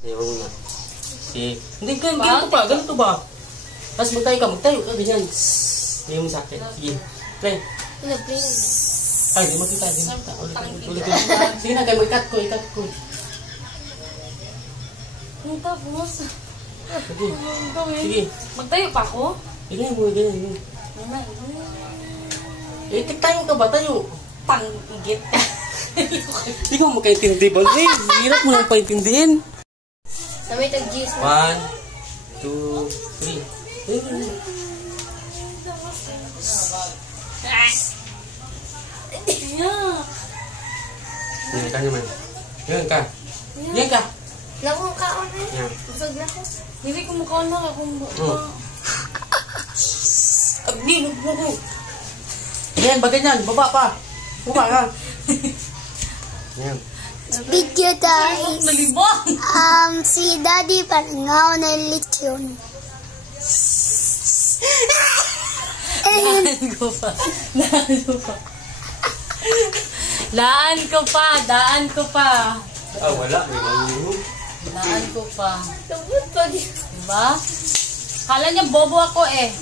Ayaw na. Si... Hindi, ganito ba? Ganito ba? Tapos magtayo ka, ganyan. Ayaw mo sa akin. Sige. Play. Ay, di makita. Ulit. Sige na, kayo ikat ko. Tapos. Sige. Magtayo pa ako? Ganyan mo. Eh, tayo ka ba? Tayo. Pang-igit. Hindi ko makaintindi ba? Hirap mo lang paintindihin. Sabi tag-juice. 1, 2, 3. Yan ka naman. Yan ka. Nakumakaon na yun. Yan. Busog na ko. Hindi kumakaon na ka kung Abdi, nagbuko. Yan, ba ganyan? Baba pa. Baba ka. Yan. Video guys. nalibang. Si Daddy parangaw na lechon. Laan ko pa. Wala. May mangyayong. Laan ko pa. Diba? Kala niya bobo ako eh.